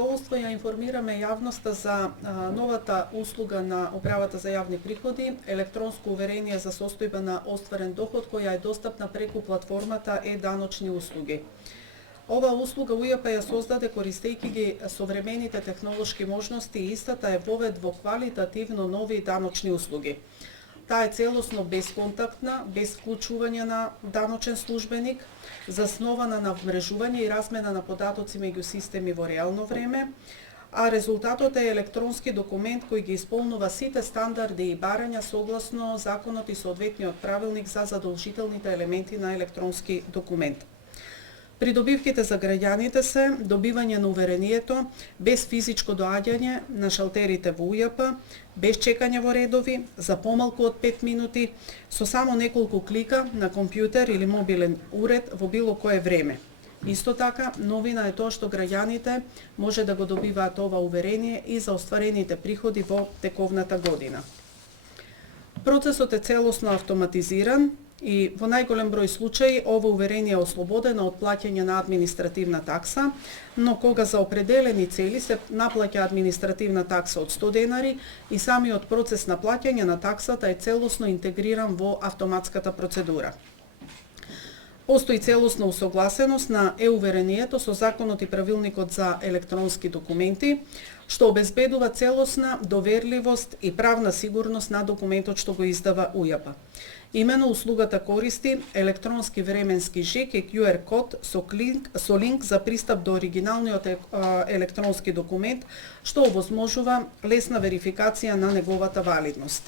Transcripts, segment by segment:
задоволство ја информираме јавноста за новата услуга на Управата за јавни приходи, електронско уверение за состојба на остварен доход, која е достапна преку платформата Даночни услуги. Ова услуга УЈП ја создаде користејќи ги современите технолошки можности и истата е вовед во квалитативно нови даночни услуги. Таа е целосно безконтактна, без вклучување на даночен службеник, заснована на вмрежување и размена на податоци меѓу системи во реално време, а резултатот е електронски документ кој ги исполнува сите стандарди и барања согласно законот и соодветниот правилник за задолжителните елементи на електронски документ. Придобивките за граѓаните се добивање на уверението без физичко доаѓање на шалтерите во УЈП, без чекање во редови, за помалку од 5 минути, со само неколку клика на компјутер или мобилен уред во било кое време. Исто така, новина е тоа што граѓаните може да го добиваат ова уверение и за остварените приходи во тековната година. Процесот е целосно автоматизиран и во најголем број случаи ова уверение е ослободено од плаќање на административна такса, но кога за определени цели се наплаќа административна такса од 100 денари и самиот процес на плаќање на таксата е целосно интегриран во автоматската процедура. Постои целосна усогласеност на уверението со законот и правилникот за електронски документи, што обезбедува целосна доверливост и правна сигурност на документот што го издава УЈП. Имено услугата користи електронски временски жик и QR код со линк за пристап до оригиналниот електронски документ, што овозможува лесна верификација на неговата валидност.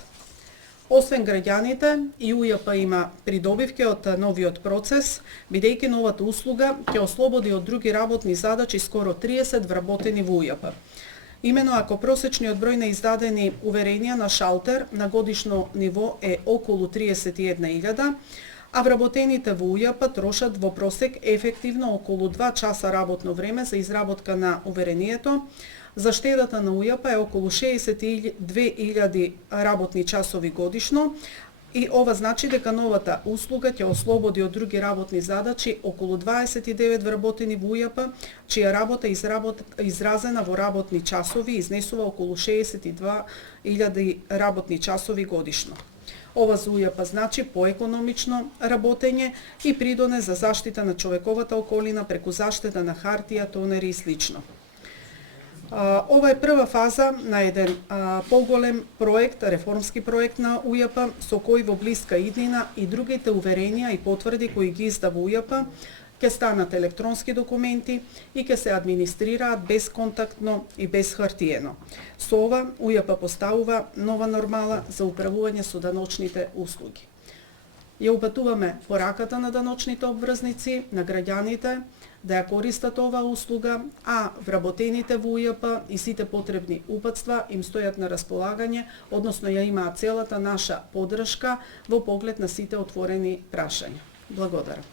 Освен граѓаните, и УЈП има придобивки од новиот процес, бидејќи новата услуга ќе ослободи од други работни задачи скоро 30 вработени во УЈП. Имено ако просечниот број на издадени уверенија на шалтер на годишно ниво е околу 31.000, а вработените во УЈП трошат во просек ефективно околу 2 часа работно време за изработка на уверението, заштедата на УЈП е околу 62.000 работни часови годишно, и ова значи дека новата услуга ќе ослободи од други работни задачи околу 29 вработени во УЈП, чија работа изразена во работни часови изнесува околу 62.000 работни часови годишно. Ова за УЈП значи поекономично работење и придоне за заштита на човековата околина преку заштита на хартија, тонери и слично. Ова е прва фаза на еден поголем проект, реформски проект на УЈП, со кој во блиска иднина и другите уверенија и потврди кои ги издава УЈП ќе станат електронски документи и ќе се администрираат безконтактно и без хартиено. Со ова УЈП поставува нова нормала за управување со даночните услуги. Ја упатуваме пораката на даночните обврзници, на граѓаните, да ја користат оваа услуга, а вработените во УЈП и сите потребни упатства им стојат на располагање, односно ја имаат целата наша поддршка во поглед на сите отворени прашања. Благодарам.